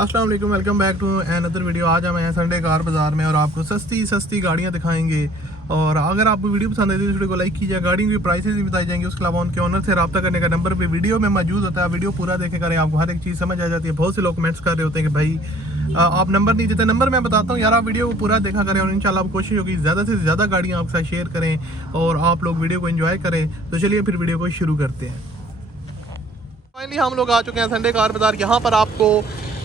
अस्सलाम वालेकुम, welcome back to another video. आज हम हैं संडे कार बाज़ार में और आपको सस्ती गाड़ियां दिखाएंगे। और अगर आपको वीडियो पसंद आई तो इस वीडियो को लाइक कीजिए। गाड़ियों की प्राइसेस भी बताई जाएंगी, उसके अलावा उनके ओनर से रब्ता करने का नंबर भी वीडियो में मौजूद होता है। वीडियो पूरा देखे करें, आपको हर एक चीज़ समझ आ जाती है। बहुत से लोग कमेंट्स कर रहे होते हैं कि भाई आप नंबर नहीं देते। नंबर मैं बताता हूँ यार, आप वीडियो को पूरा देखा करें और इंशाल्लाह आप कोशिश होगी ज़्यादा से ज़्यादा गाड़ियाँ आपके साथ शेयर करें और आप लोग वीडियो को एंजॉय करें। तो चलिए फिर वीडियो को शुरू करते हैं। फाइनली हम लोग आ चुके हैं संडे कार बाज़ार। यहाँ पर आपको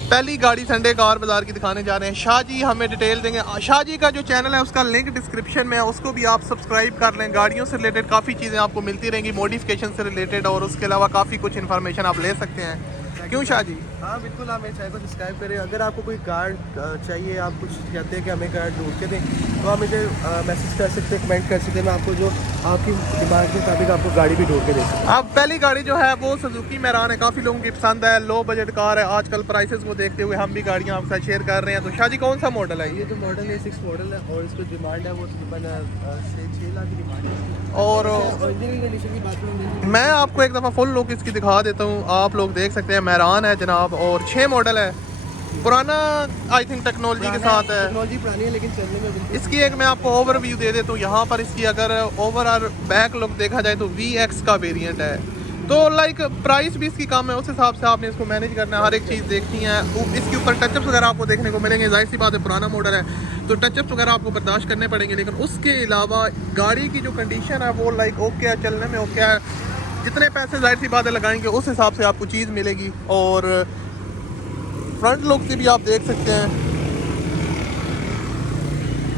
पहली गाड़ी संडे कार बाज़ार की दिखाने जा रहे हैं। शाह जी हमें डिटेल देंगे। शाह जी का जो चैनल है उसका लिंक डिस्क्रिप्शन में है, उसको भी आप सब्सक्राइब कर लें। गाड़ियों से रिलेटेड काफ़ी चीज़ें आपको मिलती रहेंगी, मॉडिफिकेशन से रिलेटेड, और उसके अलावा काफ़ी कुछ इन्फॉर्मेशन आप ले सकते हैं। क्यों शाह जी? हाँ बिल्कुल, आप मेरे चैनल को सब्सक्राइब करें। अगर आपको कोई कार चाहिए, आप कुछ चाहते हैं कि हमें कार ढूंढ के दें, तो आप मुझे मैसेज कर सकते हैं, कमेंट कर सकते हैं। मैं आपको जो आपकी डिमांड के मुताबिक आपको गाड़ी भी ढूंढ के दे सकता हूँ। अब पहली गाड़ी जो है वो सुजुकी मैरान है। काफ़ी लोगों की पसंद है, लो बजट कार है। आजकल प्राइसेस को देखते हुए हम भी गाड़ियाँ आपके साथ शेयर कर रहे हैं। तो शाह जी कौन सा मॉडल है ये जो मॉडल है 6 मॉडल है और इसको डिमांड है वो तकरीबन 6 लाख की डिमांड है। और ओरिजिनल कंडीशन की बात करूँ, मैं आपको एक दफ़ा फुल लुक इसकी दिखा देता हूँ। आप लोग देख सकते हैं, मैरान है जनाब और 6 मॉडल है। पुराना आई थिंक टेक्नोलॉजी के साथ है। टेक्नोलॉजी पुरानी है लेकिन चलने में बिल्कुल इसकी एक मैं आपको ओवरव्यू दे देता हूँ। यहाँ पर इसकी अगर ओवरऑल बैक लुक देखा जाए तो VX का वेरिएंट है। तो लाइक प्राइस भी इसकी कम है, उस हिसाब से आपने इसको मैनेज करना है। हर एक चीज़ देखनी है। इसके ऊपर टचअप्स वगैरह आपको देखने को मिलेंगे। जाहिर सी बात है, पुराना मॉडल है तो टचअप्स वगैरह आपको बर्दाश्त करने पड़ेंगे। लेकिन उसके अलावा गाड़ी की जो कंडीशन है वो लाइक ओके है, चलने में ओके है। जितने पैसे जाहिर सी बात है लगाएंगे उस हिसाब से आपको चीज़ मिलेगी। और फ्रंट लुक से भी आप देख सकते हैं।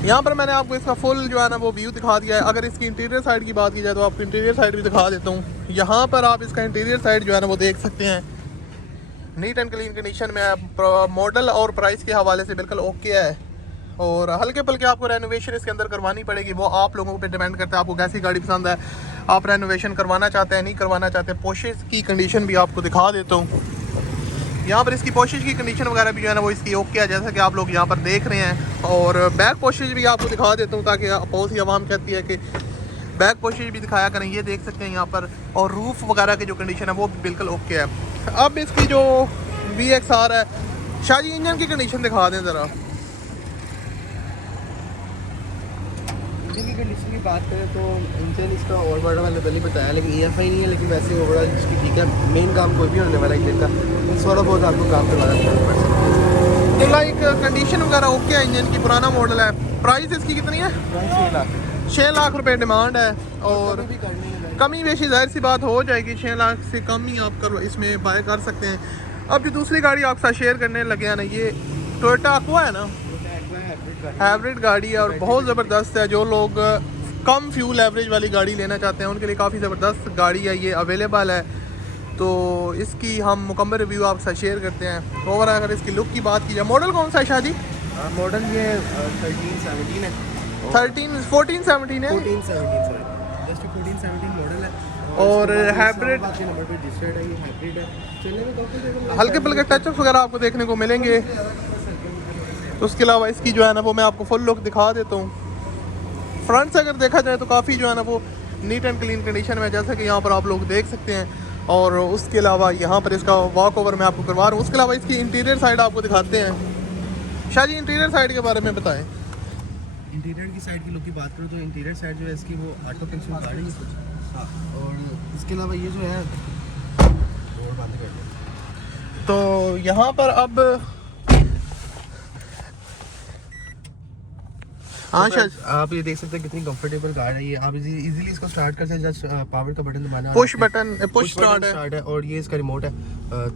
यहाँ पर मैंने आपको इसका फुल जो है ना वो व्यू दिखा दिया है। अगर इसकी इंटीरियर साइड की बात की जाए तो आपको इंटीरियर साइड भी दिखा देता हूँ। यहाँ पर आप इसका इंटीरियर साइड जो है ना वो देख सकते हैं। नीट एंड क्लीन कंडीशन में है। मॉडल और प्राइस के हवाले से बिल्कुल ओके है। और हल्के पल्के आपको रेनोवेशन इसके अंदर करवानी पड़ेगी, वो आप लोगों पे डिपेंड करता है आपको कैसी गाड़ी पसंद है। आप रेनोवेशन करवाना चाहते हैं, नहीं करवाना चाहते। पोर्शेस की कंडीशन भी आपको दिखा देता हूँ। यहाँ पर इसकी पोर्शेस की कंडीशन वगैरह भी जो है ना वो इसकी ओके है, जैसा कि आप लोग यहाँ पर देख रहे हैं। और बैक पोर्शेस भी आपको दिखा देता हूँ ताकि अपोज की आवाम कहती है कि बैक पोर्शेस भी दिखाया करें। ये देख सकते हैं यहाँ पर। और रूफ वगैरह की जो कंडीशन है वो बिल्कुल ओके है। अब इसकी जो VXR है, शाह जी इंजन की कंडीशन दिखा दें ज़रा। इंजन की कंडीशन की बात करें तो इंजन इसका और मॉडल मैंने पहले बताया, लेकिन EFI नहीं है। लेकिन वैसे ओवरऑल इसकी ठीक है। मेन काम कोई भी होने वाला इंजन का, थोड़ा बहुत आपको काम करवाना पड़ सकता है। तो लाइक कंडीशन वगैरह ओके है इंजन की, पुराना मॉडल है। प्राइस इसकी कितनी है? 6 लाख 6 लाख रुपए डिमांड है। और भी करनी है। कमी बेशी जाहिर सी बात हो जाएगी। 6 लाख से कम ही आप कर इसमें बाय कर सकते हैं। अब जो दूसरी गाड़ी आपके साथ शेयर करने लगे हैं ना, ये टोयोटा अक्वा है ना, हाइब्रिड गाड़ी है और बहुत ज़बरदस्त है। जो लोग कम फ्यूल एवरेज वाली गाड़ी लेना चाहते हैं उनके लिए काफ़ी ज़बरदस्त गाड़ी है, ये अवेलेबल है। तो इसकी हम मुकम्मल रिव्यू आपके साथ शेयर करते हैं। ओवर अगर इसकी लुक की बात की जाए, मॉडल कौन सा है शाह जी? मॉडल ये 13-17 है। 14-17 है। 14-17 जस्ट 14-17 मॉडल है। और इसके बाद हाइब्रिड के नंबर पे रजिस्टर्ड है, ये हाइब्रिड है। चलने में काफी जगह हल्के पल्के टचअप्स वगैरह आपको देखने को मिलेंगे। तो उसके अलावा इसकी जो है ना वो मैं आपको फुल लुक दिखा देता हूँ। फ्रंट से अगर देखा जाए तो काफ़ी जो है ना वो नीट एंड क्लीन कंडीशन में, जैसा कि यहाँ पर आप लोग देख सकते हैं। और उसके अलावा यहाँ पर इसका वॉक ओवर मैं आपको करवा रहा हूँ। उसके अलावा इसकी इंटीरियर साइड आपको दिखाते हैं। शाह जी इंटीरियर साइड के बारे में बताएं। इंटीरियर की साइड की लुक की बात करूँ तो इंटीरियर साइड जो है इसकी वो ऑटो कंसोल गाड़ी है कुछ। हाँ, और इसके अलावा ये जो है और बंद कर दिया। तो यहाँ पर अब हाँ शायद आप ये देख सकते हैं कितनी कंफर्टेबल कार है ये। आप इजीली इसको स्टार्ट कर सकते हैं। जस्ट पावर का बटन दबाना, पुश स्टार्ट है। और ये इसका रिमोट है।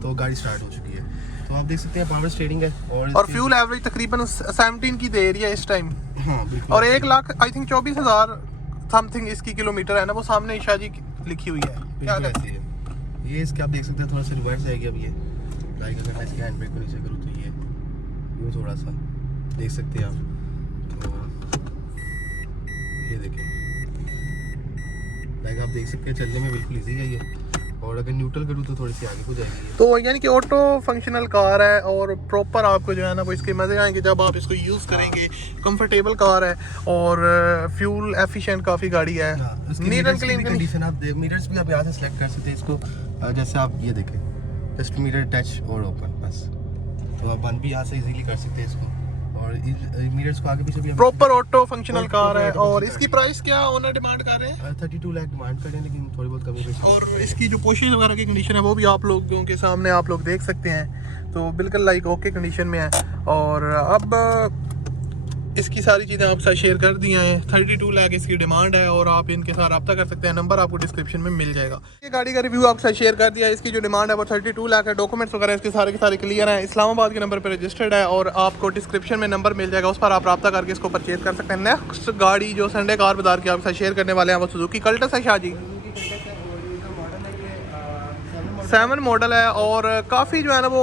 तो गाड़ी स्टार्ट हो चुकी है। तो आप देख सकते हैं पावर स्टीयरिंग है। और फ्यूल एवरेज तकरीबन 17 की दे रही है इस टाइम। हाँ बिल्कुल। और 1 लाख आई थिंक 24,000 समथिंग इसकी किलोमीटर है ना, वो सामने शाह जी लिखी हुई है। क्या बिल्कुल ऐसे ही है। ये इसके आप देख सकते हैं थोड़ा सा रिवर्स आएगी अब ये। लाइक अगर मैं इसके हैंड ब्रेक को नीचे करूँ तो ये यूँ थोड़ा सा देख सकते हैं आप। तो ये देखें, लाइक आप देख सकते हैं चलने में बिल्कुल इजी है ये। और अगर न्यूट्रल करूँ तो थोड़ी सी आगे को जाएगी ये। तो यानी कि ऑटो फंक्शनल कार है और प्रॉपर आपको जो है ना वो इसके मज़े आएंगे जब आप इसको यूज़ करेंगे। कंफर्टेबल कार है और फ्यूल एफिशिएंट काफ़ी गाड़ी है। नीट एंड क्लीन कंडीशन आप मीटर्स भी आप यहाँ से सेलेक्ट कर सकते हैं इसको। जैसे आप ये देखें, जस्ट मीटर टच और ओपन, बस तो आप बंद भी यहाँ से इजीली कर सकते हैं इसको, और मिरर्स को आगे पीछे भी proper auto functional Proper car है। auto और functional इसकी कार प्राइस क्या ओनर डिमांड कर रहे हैं? 32 लाख डिमांड करें, लेकिन थोड़ी बहुत कमी पेशी। और इसकी जो पोशीज वगैरह की कंडीशन है वो भी आप लोगों के सामने आप लोग देख सकते हैं, तो बिल्कुल लाइक ओके कंडीशन में है। और अब इसकी सारी चीज़ें आपके साथ शेयर कर दी हैं। 32 लाख इसकी डिमांड है और आप इनके साथ रब्ता कर सकते हैं, नंबर आपको डिस्क्रिप्शन में मिल जाएगा। ये गाड़ी का रिव्यू आपके साथ शेयर कर दिया। इसकी जो डिमांड है वो 32 लाख है। डॉक्यूमेंट्स वगैरह इसके सारे के सारे क्लियर हैं, इस्लामाबाद के नंबर पर रजिस्टर्ड है और आपको डिस्क्रिप्शन में नंबर मिल जाएगा, उस पर आप रब्ता करके इसको परचेज कर सकते हैं। नेक्स्ट गाड़ी जो संडे कार बाजार की आपके साथ शेयर करने वाले हैं वो सुजुकी कल्टस है। शाहजी 7 मॉडल है और काफ़ी जो है ना वो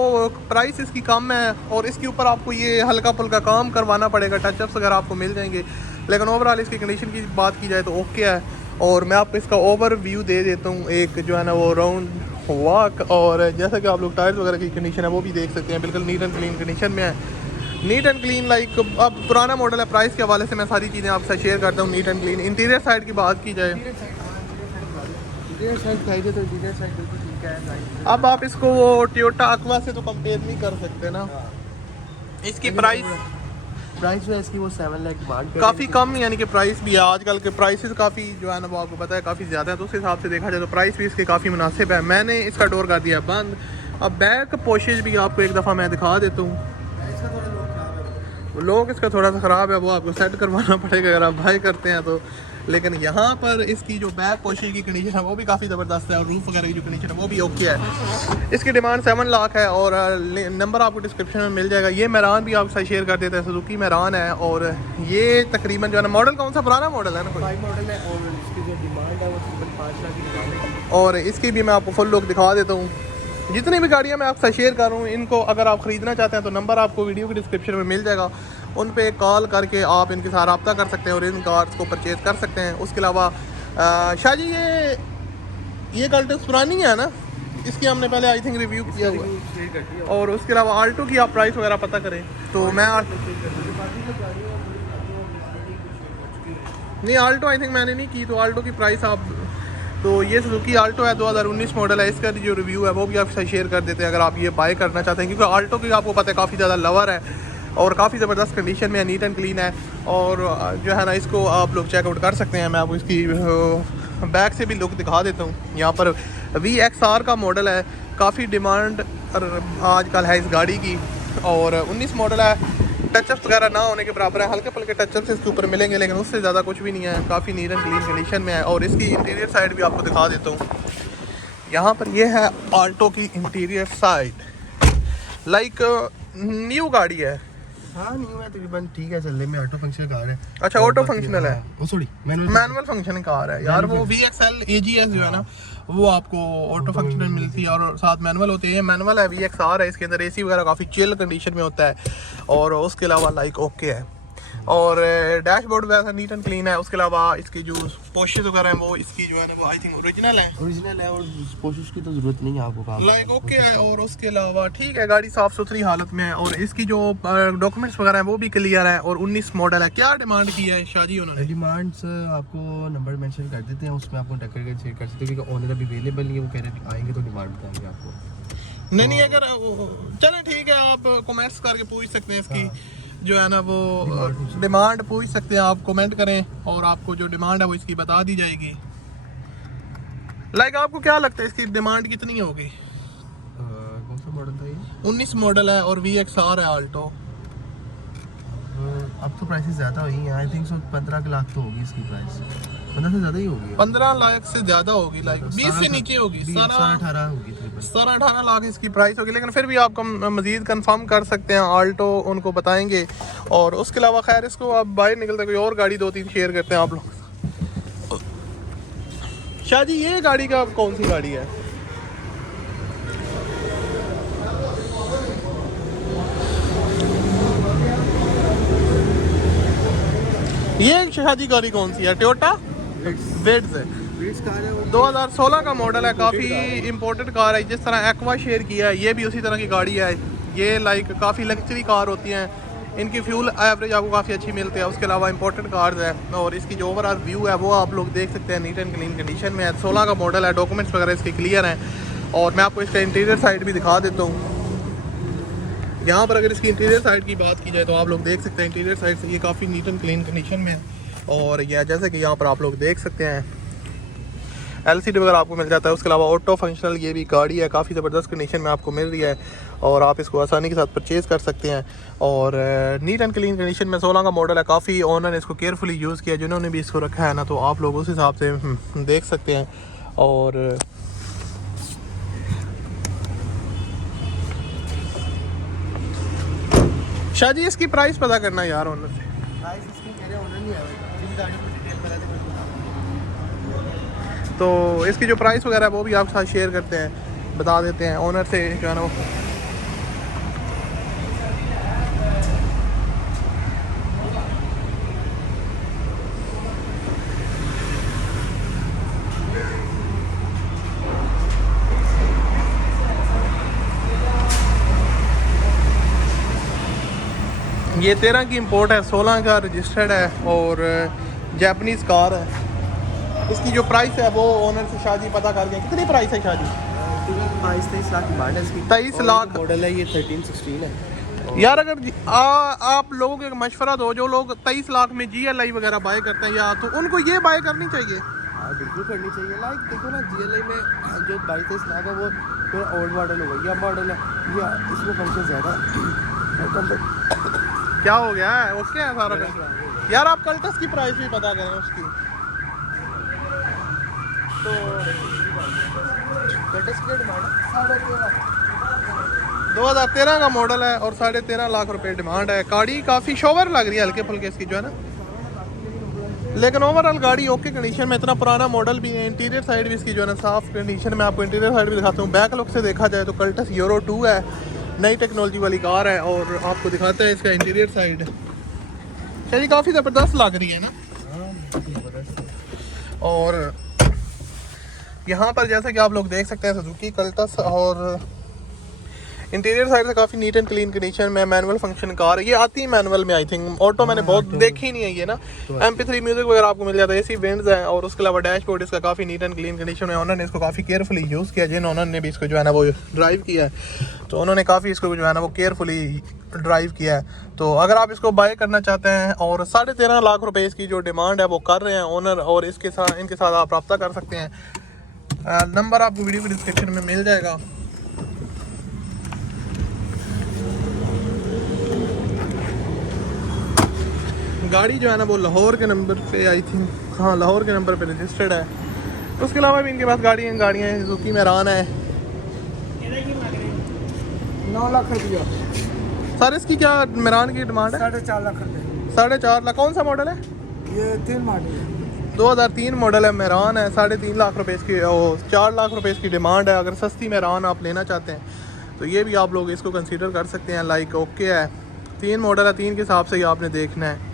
प्राइस इसकी कम है, और इसके ऊपर आपको ये हल्का फुल्का काम करवाना पड़ेगा, टचअप्स अगर आपको मिल जाएंगे, लेकिन ओवरऑल इसकी कंडीशन की बात की जाए तो ओके है। और मैं आपको इसका ओवर व्यू दे देता हूँ, एक जो है ना वो राउंड वॉक, और जैसा कि आप लोग टायर्स वगैरह की कंडीशन है वो भी देख सकते हैं, बिल्कुल नीट एंड क्लीन कंडीशन में है। नीट एंड क्लीन लाइक अब पुराना मॉडल है, प्राइस के हवाले से मैं सारी चीज़ें आपसे शेयर करता हूँ। Neat and clean interior side की बात की जाए, अब आप इसको वो टोयोटा अक्वा से तो कंपेयर नहीं कर सकते ना। इसकी प्राइस जो है इसकी वो 7 लाख डिमांड काफ़ी कम, यानी कि प्राइस भी है, आजकल के प्राइसेस काफ़ी जो है ना वो आपको पता है काफ़ी ज़्यादा है, तो उस हिसाब से देखा जाए तो प्राइस भी इसके काफ़ी मुनासिब है। मैंने इसका डोर कर दिया बंद। अब बैक पोशेज भी आपको एक दफ़ा मैं दिखा देता हूँ। लोग इसका थोड़ा सा ख़राब है, वो आपको सेट करवाना पड़ेगा अगर आप बाय करते हैं तो। लेकिन यहाँ पर इसकी जो बैक पोशीज की कंडीशन है वो भी काफ़ी ज़बरदस्त है, और रूफ वगैरह की जो कंडीशन है वो भी ओके है। इसकी डिमांड 7 लाख है और नंबर आपको डिस्क्रिप्शन में मिल जाएगा। ये मैरान भी आपके साथ शेयर कर देते हैं, सुजुकी मैरान है, और ये तकरीबन जो है ना मॉडल कौन सा पुराना मॉडल है ना, 5 मॉडल है, और इसकी जो डिमांड है वो 5 लाख की डिमांड है। और इसकी भी मैं आपको फुल लुक दिखा देता हूँ। जितनी भी गाड़ियाँ मैं आपके साथ शेयर कर रहा हूँ, इनको अगर आप ख़रीदना चाहते हैं तो नंबर आपको वीडियो की डिस्क्रिप्शन में मिल जाएगा, उन पे कॉल करके आप इनके साथ रब्ता कर सकते हैं और इन कार्स को परचेज़ कर सकते हैं। उसके अलावा शाहजी ये कल्टस पुरानी है ना, इसकी हमने पहले आई थिंक रिव्यू किया हुआ है। और उसके अलावा आल्टो की आप प्राइस वगैरह पता करें तो मैं नहीं, आल्टो आई थिंक मैंने नहीं की, तो आल्टो की प्राइस आप, तो ये सुजुकी आल्टो है, 2019 मॉडल है। इसका जो रिव्यू है वो भी आपके साथ शेयर कर देते हैं अगर आप ये बाय करना चाहते हैं, क्योंकि आल्टो की आपको पता है काफ़ी ज़्यादा लवर है और काफ़ी ज़बरदस्त कंडीशन में है, नीट एंड क्लीन है, और जो है ना इसको आप लोग चेकआउट कर सकते हैं। मैं आपको इसकी बैक से भी लुक दिखा देता हूँ। यहाँ पर VXR का मॉडल है, काफ़ी डिमांड आजकल है इस गाड़ी की, और 19 मॉडल है। टचअप्स वगैरह ना होने के बराबर है, हल्के फुल्के टचअप्स इसके ऊपर मिलेंगे, लेकिन उससे ज़्यादा कुछ भी नहीं है, काफ़ी नीट एंड क्लीन कंडीशन में है। और इसकी इंटीरियर साइड भी आपको दिखा देता हूँ। यहाँ पर ये है आल्टो की इंटीरियर साइड, लाइक न्यू गाड़ी है। हाँ न्यू है तकरीबन, ठीक है, चलने में ऑटो फंक्शनल कार है। अच्छा, ऑटो फंक्शनल है, वो सॉरी मैनुअल फंक्शन कार है यार। वो VXL AGS जो है ना वो आपको ऑटो फंक्शनल मिलती है और साथ मैनुअल होते हैं। मैनुअल है, VXR है, इसके अंदर AC वगैरह काफ़ी चिल कंडीशन में होता है, और उसके अलावा लाइक ओके है, और डैशबोर्ड वैसा नीट एंड क्लीन है। उसके अलावा इसकी जो पोशेज वगैरह हैं वो इसकी जो है ना वो आई थिंक ओरिजिनल है, और कोशिश की तो ज़रूरत नहीं है आपको काम लाइक ओके है। और उसके अलावा ठीक है, गाड़ी साफ़ सुथरी हालत में है, और इसकी जो डॉक्यूमेंट्स वगैरह हैं वो भी क्लियर है, और 19 मॉडल है। क्या डिमांड की है शाहजी उन्होंने? डिमांड्स आपको नंबर मेंशन कर देते हैं, उसमें आपको टक्कर कर चेक कर सकते हैं, क्योंकि ओनर अभी अवेलेबल नहीं है, वो कह रहे हैं आएंगे तो डिमांड बताएंगे आपको। नहीं अगर चलें ठीक है, आप कमेंट्स करके पूछ सकते हैं इसकी जो है ना वो डिमांड पूछ सकते हैं, आप कमेंट करें और आपको जो डिमांड है वो इसकी बता दी जाएगी। लाइक आपको क्या लगता है इसकी डिमांड कितनी होगी? कौन सा मॉडल था ये? 19 मॉडल है और VXR है आल्टो। अब तो प्राइसेस ज़्यादा हुई हैं, आई थिंक सो 15 लाख तो होगी इसकी प्राइस, 15 से ज़्यादा ही होगी। 15 लाख से ज़्यादा होगी, लाइक 20 से नीचे होगी, 17-18 होगी, 17-18 लाख इसकी प्राइस होगी। लेकिन फिर भी आपको मज़ीद कंफर्म कर सकते हैं, आल्टो उनको बताएंगे। और उसके अलावा खैर इसको आप बाहर निकलते कोई और गाड़ी 2-3 शेयर करते हैं आप लोग। शाहजी ये गाड़ी का कौन सी गाड़ी है? ये शाहजी गाड़ी कौन सी है? टोयोटा वेट्स है, 2016 का मॉडल है, काफ़ी इंपॉर्टेंट कार है। जिस तरह एक्वा शेयर किया है, ये भी उसी तरह की गाड़ी है। ये लाइक काफ़ी लग्जरी कार होती हैं, इनकी फ्यूल एवरेज आपको काफ़ी अच्छी मिलती है। उसके अलावा इंपॉर्टेंट कार्स है, और इसकी जो ओवरऑल व्यू है वो आप लोग देख सकते हैं, नीट एंड क्लीन कंडीशन में है। 16 का मॉडल है, डॉक्यूमेंट्स वगैरह इसके क्लियर हैं। और मैं आपको इसका इंटीरियर साइड भी दिखा देता हूँ। यहाँ पर अगर इसकी इंटीरियर साइड की बात की जाए तो आप लोग देख सकते हैं इंटीरियर साइड से ये काफ़ी नीट एंड क्लीन कंडीशन में है। और यह जैसे कि यहाँ पर आप लोग देख सकते हैं LCD वगैरह आपको मिल जाता है। उसके अलावा ऑटो फंक्शनल ये भी गाड़ी है, काफ़ी ज़बरदस्त कंडीशन में आपको मिल रही है और आप इसको आसानी के साथ परचेज़ कर सकते हैं। और नीट एंड क्लीन कंडीशन में 16 का मॉडल है। काफ़ी ओनर ने इसको केयरफुली यूज़ किया, जिन्होंने भी इसको रखा है ना, तो आप लोग उस हिसाब से देख सकते हैं। और शाह जी इसकी प्राइस पता करना है यार ओनर से। प्राइस इसकी मेरे ओनर नहीं है, जिस गाड़ी को डिटेल पता है तो इसकी जो प्राइस वगैरह है वो भी आपके साथ शेयर करते हैं, बता देते हैं ओनर से जो है ना वो। ये 13 की इंपोर्ट है, 16 का रजिस्टर्ड है और जापानीज़ कार है। इसकी जो प्राइस है वो ओनर से शाह जी पता कर गए। कितनी प्राइस है शाह जी? 22-23 लाख की डिमांड है इसकी। 23 लाख मॉडल है ये, 13-16 है। यार अगर आप लोगों को एक मशवरा दो, जो लोग 23 लाख में GLI वगैरह बाय करते हैं या तो उनको ये बाय करनी चाहिए। हाँ बिल्कुल करनी चाहिए। लाइक देखो ना, GLI में जो 22-23 लाख है वो थोड़ा ओल्ड मॉडल हो गया, मॉडल है या इसमें फंक्शन ज़्यादा है। क्या हो गया है? ओके है सारा कुछ। यार आप कल्टस की प्राइस भी पता करें उसकी। तो कल्टस की डिमांड है 2013 का मॉडल है और 13.5 लाख रुपए डिमांड है। गाड़ी काफ़ी शोवर लग रही है हल्के फुल्के इसकी जो है ना, लेकिन ओवरऑल गाड़ी ओके कंडीशन में। इतना पुराना मॉडल भी है। इंटीरियर साइड भी इसकी जो है ना साफ कंडीशन में। आपको इंटीरियर साइड भी दिखाता हूँ। बैक लुक से देखा जाए तो कल्टस यूरो 2 है, नई टेक्नोलॉजी वाली कार है। और आपको दिखाते हैं इसका इंटीरियर साइड। चलिए काफ़ी ज़बरदस्त लग रही है ना। और यहाँ पर जैसा कि आप लोग देख सकते हैं सुजुकी कल्टस, और इंटीरियर साइड से काफ़ी नीट एंड क्लीन कंडीशन में। मैनुअल फंक्शन कार है, ये आती है मैनुअल में। आई थिंक ऑटो मैंने बहुत देखी नहीं है ये ना। MP3 म्यूजिक वगैरह आपको मिल जाता है, AC विंड्स हैं। और उसके अलावा डैशबोर्ड इसका काफ़ी नीट एंड क्लीन कंडीशन में। उन्होंने इसको काफ़ी केयरफुली यूज़ किया। जिन उन्होंने भी इसको जो है ना वो ड्राइव किया है, तो उन्होंने काफ़ी इसको जो है ना वो केयरफुली ड्राइव किया है। तो अगर आप इसको बाय करना चाहते हैं, और 13.5 लाख रुपए इसकी जो डिमांड है वो कर रहे हैं ओनर, और इसके साथ इनके साथ आप रब्ता कर सकते हैं। नंबर आपको वीडियो की डिस्क्रिप्शन में मिल जाएगा। गाड़ी जो है ना वो लाहौर के नंबर पे, आई थिंक हाँ लाहौर के नंबर पे रजिस्टर्ड है। उसके अलावा भी इनके पास गाड़ियाँ हैं। सुजुकी मेरान है। 9 लाख रुपया। सर इसकी क्या मेरान की डिमांड है? 4.5 लाख रुपये। 4.5 लाख। कौन सा मॉडल है? ये 3 मॉडल है, 2003 मॉडल है, मेरान है। 3.5 लाख रुपए इसकी, 4 लाख रुपए इसकी डिमांड है। अगर सस्ती मेरान आप लेना चाहते हैं तो ये भी आप लोग इसको कंसीडर कर सकते हैं। लाइक ओके है, 3 मॉडल है, 3 के हिसाब से ही आपने देखना है,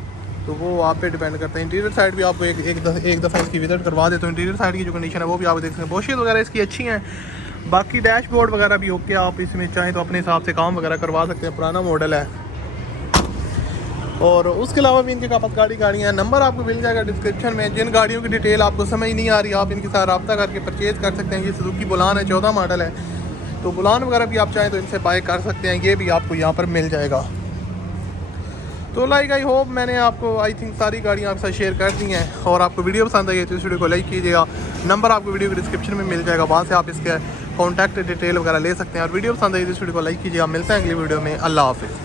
तो वो आप पे डिपेंड करता है। इंटीरियर साइड भी आपको एक दफ़ा इसकी विजिट करवा दे तो इंटीरियर साइड की जो कंडीशन है वो भी आप देख सकते हैं। बोशियत वगैरह इसकी अच्छी हैं। बाकी डैशबोर्ड वगैरह भी ओके, आप इसमें चाहें तो अपने हिसाब से काम वगैरह करवा सकते हैं। पुराना मॉडल है। और उसके अलावा भी इनके पास गाड़ियाँ हैं। नंबर आपको मिल जाएगा डिस्क्रिप्शन में। जिन गाड़ियों की डिटेल आपको समझ नहीं आ रही, आप इनके साथ रब्ता करके परचेज़ कर सकते हैं। ये सुजुकी बुलान है, 14 मॉडल है, तो बुलान वगैरह भी आप चाहें तो इनसे बाय कर सकते हैं। ये भी आपको यहाँ पर मिल जाएगा। तो लाइक आई होप मैंने आपको आई थिंक सारी गाड़ियाँ आपके साथ शेयर कर दी हैं। और आपको वीडियो पसंद आई है तो इस वीडियो को लाइक कीजिएगा। नंबर आपको वीडियो के डिस्क्रिप्शन में मिल जाएगा, वहाँ से आप इसके कॉन्टैक्ट डिटेल वगैरह ले सकते हैं। और वीडियो पसंद आई तो इस वीडियो को लाइक कीजिएगा। मिलते हैं अगली वीडियो में। अल्लाह हाफिज़।